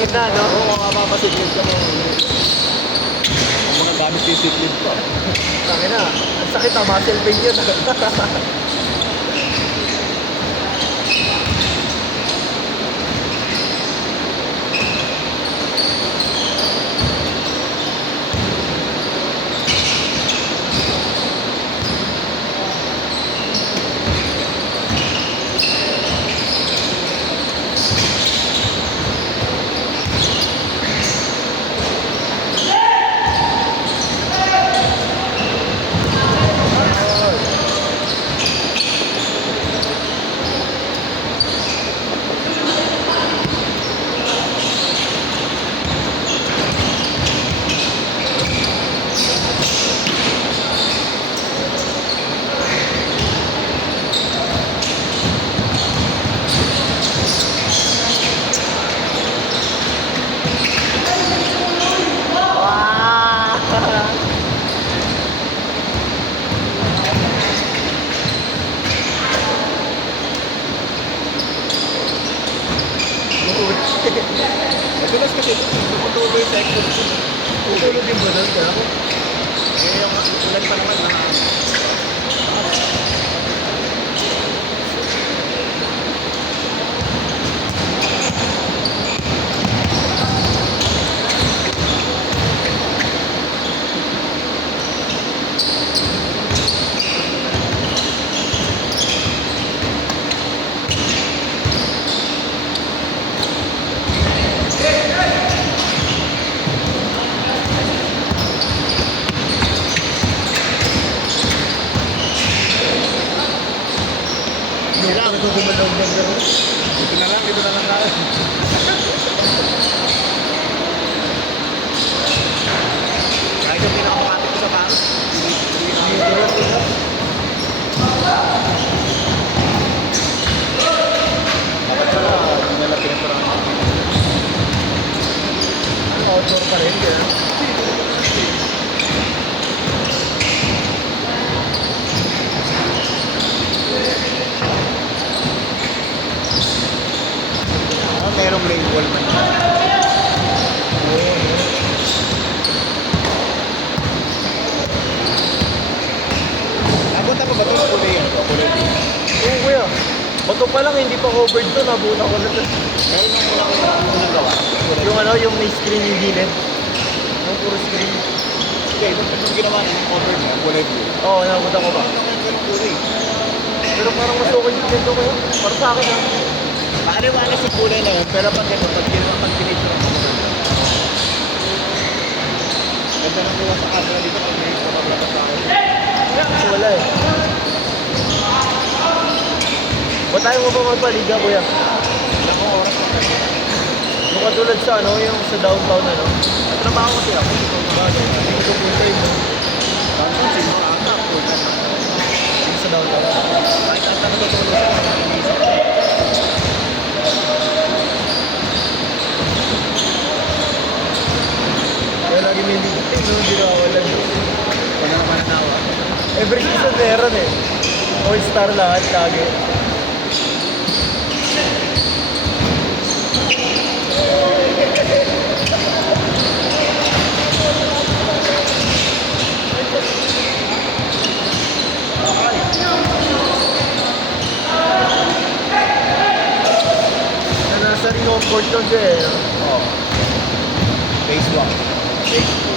gitna, no? Oo, mapapasiglit ka mo. Ang mga gamit yung siglit pa. Sakin na, ang sakit ah, muscle pain yun. Madalas kasi tumutuloy sa exercise. Tutulog din ba doon? Kaya ko? Eh, yung ulan pa naman na. Hindi lang, ito gumalaw na gano'n. Ito na lang tayo. Kahit yung pinakamakapit ko sa paro. Dapat pala, hindi nila pinagparang. Outdoor pa rin, kaya. Merong rain wall man. Napunta pa ba ito sa kulay yun? Oo, kuya. Bato pa lang, hindi pa covered to. Nabuta ko na to. Meron ang unang gawa. Yung ano, yung may screen yung gilid. Yung puro screen. Hindi, itong ginawa ng cover niya, kulay blue. Oo, nabuta ko ba? Ang ganun kulay. Pero parang mas okay yung dito kuya. Para sa akin ah. Maaliwalas yung kulay na yun, pero pag gano'n, pag pinito ng ganda ng kuha sa camera dito pag may kumabata sa akin. Kasi wala eh. Ba't tayo mo ba magpaliga kuya? Wala kong oras na tayo. Yung katulad sa ano, yung sa downtown ano. Trabaho kasi ako. Hindi ko full time. Tanto, sino ata? Yung sa downtown. Kahit ata natutulog sa mga inisip ko. Kaya lagi may meeting, no? Hindi nakawalan. Wala naman nanawa. Every season meron eh. All-star lahat lagi. Na nasa ring of court lang siya eh. No? Oo. Phase 1. Phase 2.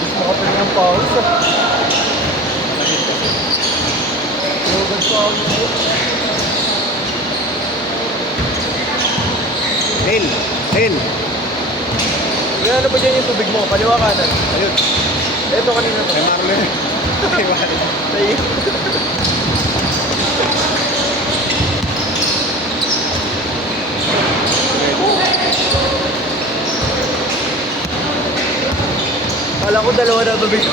Gusto makapalit ng pawis ah. Logan pawis. Hill. Hill. Kaya ano ba dyan yung tubig mo? Kaliwa kanan. Ayun. Ito kanina to. Kay Marlon. Kay Marlon. Ay. Kala ko dalawa na tubig.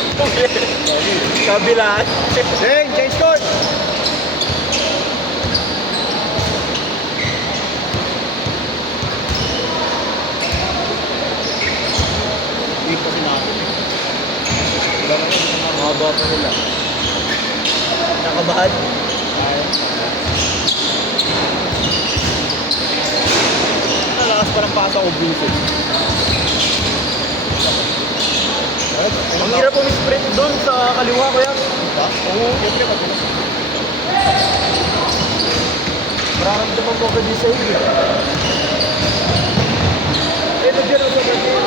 Kabilaan. Ding, change court! Dito kasi natin eh. Wala na rin. Mga bata nila. Nakabahan. Ay. Nalakas pa ng pasa ko, Vincent. Ang hirap umisprint doon sa kaliwa ko yan. Diba? Oo, siyempre madalas. Mararamdaman mo agad yung sa'yo. Eh, nagyan ako sa ganyan.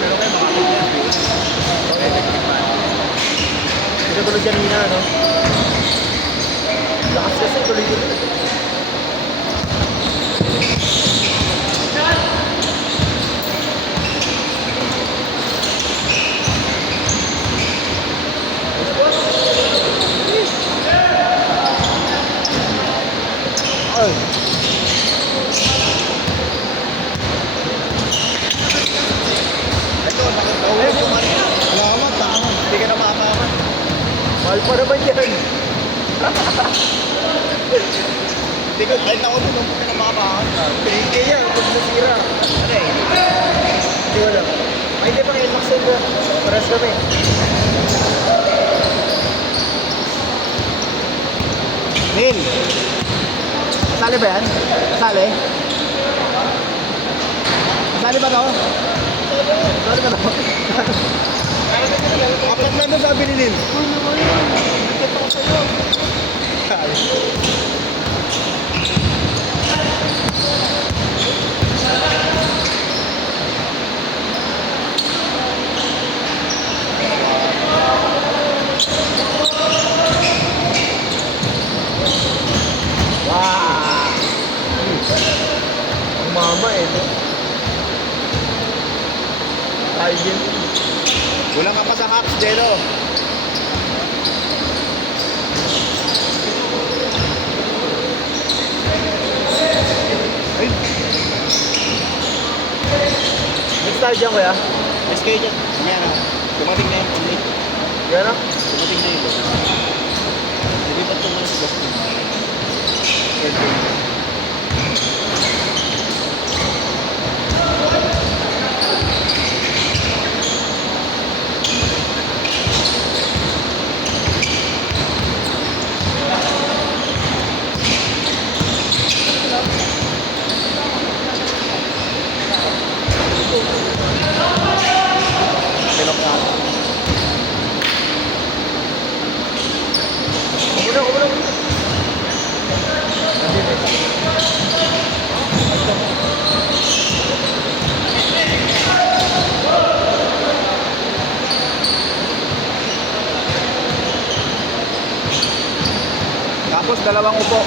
Pero kayo makakot yan. Electric man. Hindi ka tulad kanina, no? Lakas kasi, tuloy-tuloy. Ay. Ito, bakit nahulog yung ano? Salamat, tama. Hindi ka na makakama. Mahal pa naman yan. Hindi ko, kahit nahulog, hindi ka na makakama. 3K yan, kung nasira. Ano eh? Hindi wala. Ay, hindi pa ngayon maksend ba? Paras kami. Neil! Kasali ba yan? Kasali? Kasali ba to? Kasali ba to? Apat na doon sabi ni Neil. Uy, naman yun. Nakita ko sa'yo. Wow! Ang mama eh, no? Ayun. Kulang ka pa sa hacks, Jelo. Ay, Next tayo dyan, kuya. SK dyan. Mamaya na. Dumating na yung ulit. Yan na. Dumating na yung ulit. Hindi ba ito na sa Boston? Pinok na ako. Kumuna, kumuna, kumuna. Tapos dalawang upo.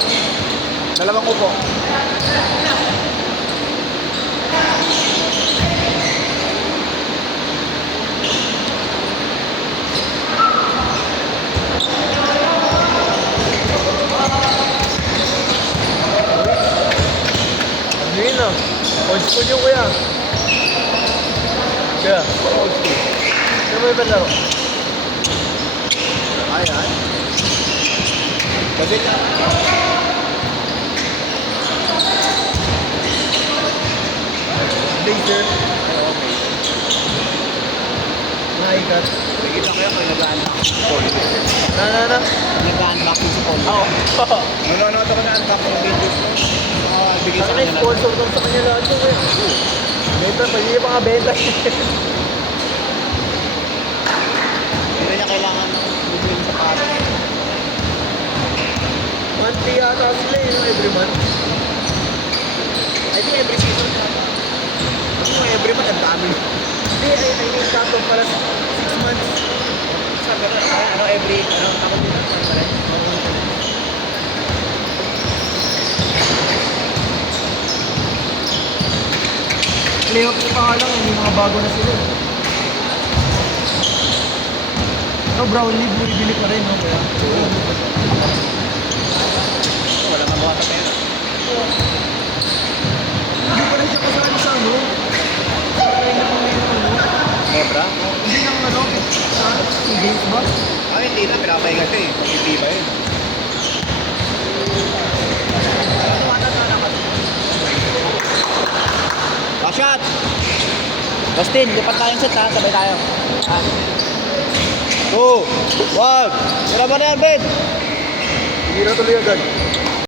Dalawang upo. Ano yun ah? Old school yung kuya. Kaya, Old school. ano mo yung laro? Ayan. Kasi Laser. My God. nakikita ko yung nag-unlock si Paul. Na. Nag-unlock si Paul. Oo. Nanonood ako ng unbox ng videos mo. Bigay Saka sa na kanya sponsor doon sa kanya lahat yung kuya. Benta, pwede yung mga benta. Hindi na niya kailangan bumili ng sapatos. Monthly yata sila eh, no? Every month. I think every season na. Ano every month ang dami. Hindi, I mean, tato pala 6 months. Sabi ko, every, ako din ang pala. Playoff pa nga lang, may mga bago na sila. No, Brownlee, bumibili pa rin, no? Kaya, Wala magawa sa pera. hindi pa rin siya kasali sa ano. Sa line na pang ano. Nebra? Hindi nang ano, sa games ba? Hindi na, pinapahinga siya eh. Pagtitiba yun. Shot! Justin, lipat tayong set ha, sabay tayo. 2, 1. Tira mo na yan, Ben. Hindi na tuloy agad.